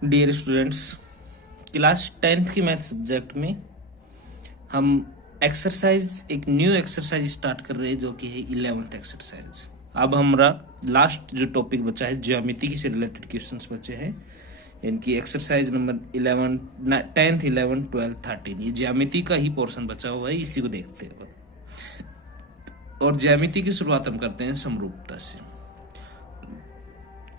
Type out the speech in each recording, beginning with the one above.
Dear students, class 10th की math subject में हम एक न्यू एक्सरसाइज स्टार्ट कर रहे हैं जो कि है 11th एक्सरसाइज। अब हमारा लास्ट जो टॉपिक बचा है ज्यामिति से रिलेटेड क्वेश्चंस बचे हैं। इनकी एक्सरसाइज नंबर 11, 10th, 11, 12, 13 ये ज्यामिति का ही पोर्शन बचा हुआ है, इसी को देखते हैं। और ज्यामिति की शुरुआत हम करते हैं समरूपता से।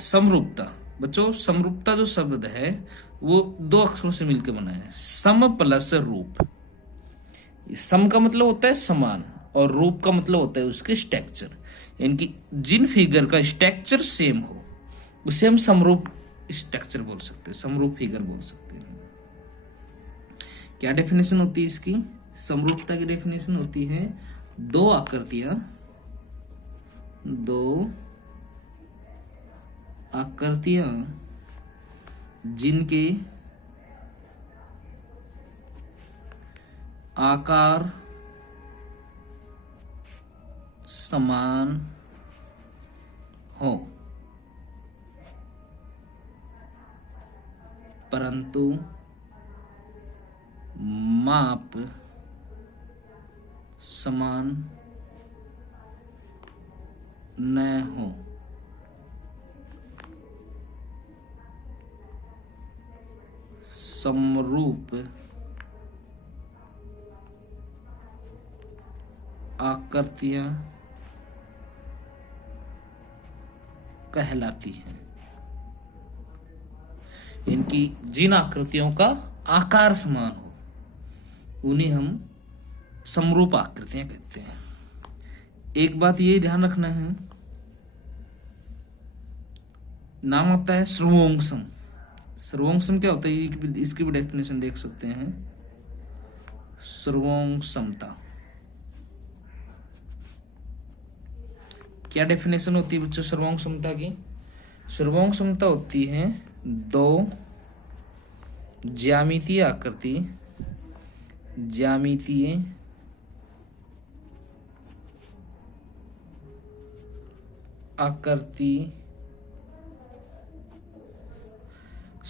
समरूपता बच्चों, समरूपता जो शब्द है वो दो अक्षरों से मिलकर बना है, सम प्लस रूप। सम का मतलब होता है समान और रूप का मतलब होता है उसके स्ट्रक्चर। इनकी जिन फिगर का स्ट्रक्चर सेम हो उसे हम समरूप स्ट्रक्चर बोल सकते हैं, समरूप फिगर बोल सकते हैं। क्या डेफिनेशन होती है इसकी? समरूपता की डेफिनेशन होती है दो आकृतियां जिनके आकार समान हो परंतु माप समान न हो। समरूप आकृतियां कहलाती हैं। इनकी जिन आकृतियों का आकार समान हो उन्हें हम समरूप आकृतियां कहते हैं। एक बात ये ध्यान रखना है, नाम आता है सर्वोंगसम। सर्वोंगसम क्या होता है इसकी भी डेफिनेशन देख सकते हैं। सर्वोंगसमता क्या डेफिनेशन होती है बच्चों सर्वोंगसमता की? सर्वोंगसमता होती है दो ज्यामितीय आकृति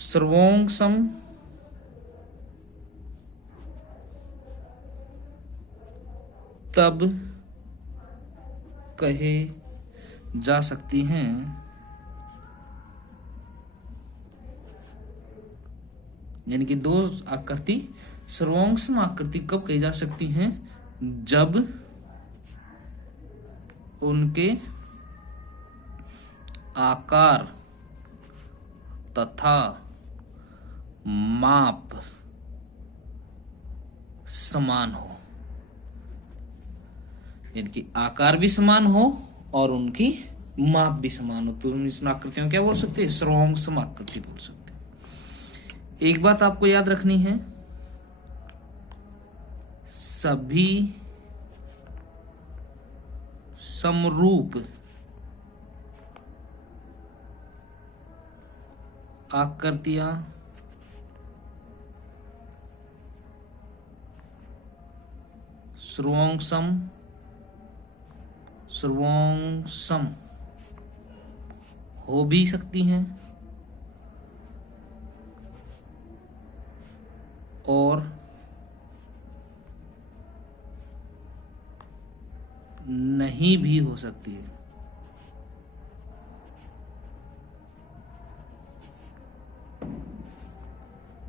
सर्वोंगसम तब कहे जा सकती हैं यानी कि दो आकृति सर्वोंगसम आकृति कब कही जा सकती हैं? जब उनके आकार तथा माप समान हो। इनकी आकार भी समान हो और उनकी माप भी समान हो तो हम इस आकृतियों को क्या बोल सकते हैं? सर्वोंगसम आकृति बोल सकते हैं। एक बात आपको याद रखनी है, सभी समरूप आकृतियां सर्वोंगसम हो भी सकती हैं और नहीं भी हो सकती है।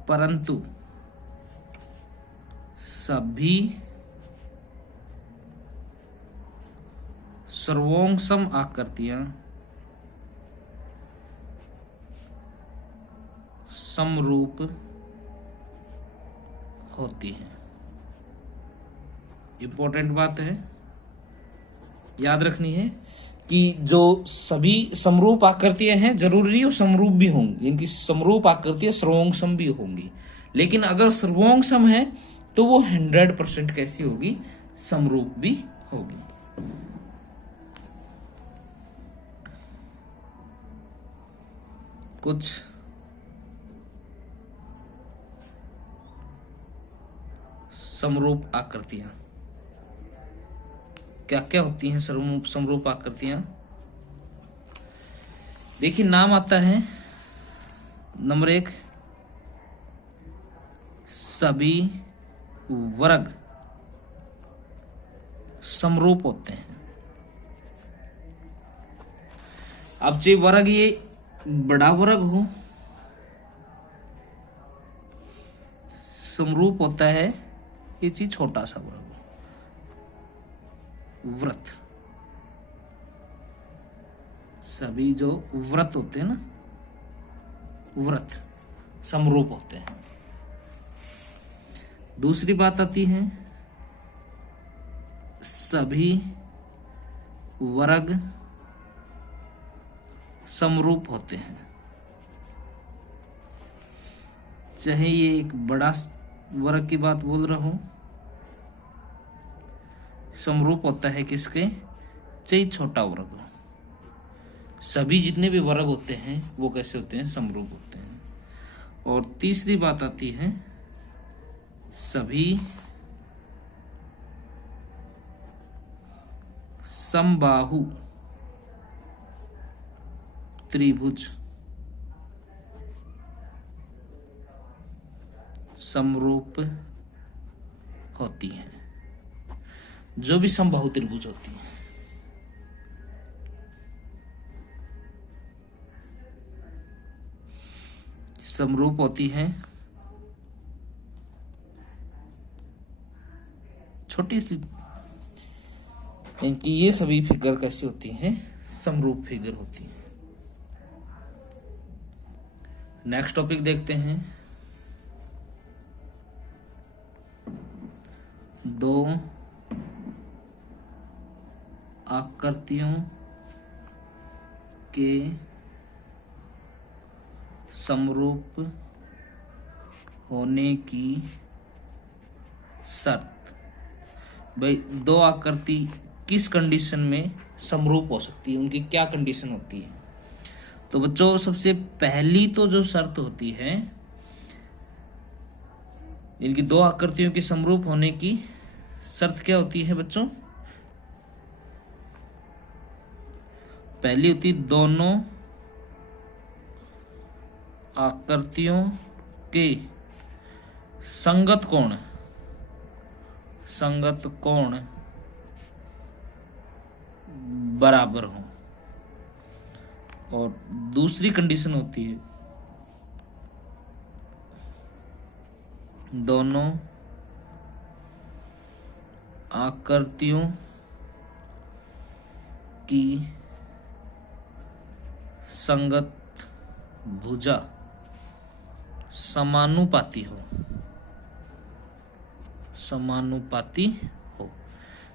परंतु सभी सर्वोंगसम आकृतियां समरूप होती हैं। इंपॉर्टेंट बात है, याद रखनी है कि जो सभी समरूप आकृतियां हैं जरूरी नहीं वो समरूप भी होंगी। इनकी समरूप आकृतियां सर्वोंगसम भी होंगी, लेकिन अगर सर्वोंगसम है तो वो 100% कैसी होगी? समरूप भी होगी। कुछ समरूप आकृतियां क्या क्या होती हैं? समरूप आकृतियां देखिए, नाम आता है नंबर 1 सभी वर्ग समरूप होते हैं। अब चाहे वर्ग ये बड़ा वर्ग हो, समरूप होता है, ये चीज छोटा सा वर्ग हो, वृत्त, सभी जो वृत्त होते हैं ना, वृत्त समरूप होते हैं। दूसरी बात आती है सभी वर्ग समरूप होते हैं। चाहे ये एक बड़ा वर्ग की बात बोल रहा हूं, समरूप होता है किसके, चाहे छोटा वर्ग हो, सभी जितने भी वर्ग होते हैं वो कैसे होते हैं, समरूप होते हैं। और तीसरी बात आती है सभी समबाहु त्रिभुज समरूप होती है। जो भी समबाहु त्रिभुज होती है, समरूप होती है। छोटी सी इनकी ये सभी फिगर कैसी होती हैं, समरूप फिगर होती है। नेक्स्ट टॉपिक देखते हैं, दो आकृतियों के समरूप होने की शर्त। भाई दो आकृति किस कंडीशन में समरूप हो सकती है, उनकी क्या कंडीशन होती है। तो बच्चों सबसे पहली तो जो शर्त होती है, इनकी दो आकृतियों के समरूप होने की शर्त क्या होती है बच्चों, पहली होती दोनों आकृतियों के संगत कोण बराबर हो। और दूसरी कंडीशन होती है दोनों आकृतियों की संगत भुजा समानुपाती हो।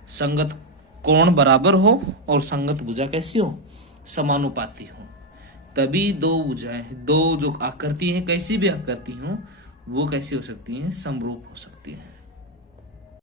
संगत कोण बराबर हो और संगत भुजा कैसी हो, समानुपाती हो। तभी दो भुजाएं, दो जो आकृति है, कैसी भी आकृति हो, वो कैसी हो सकती हैं, समरूप हो सकती है।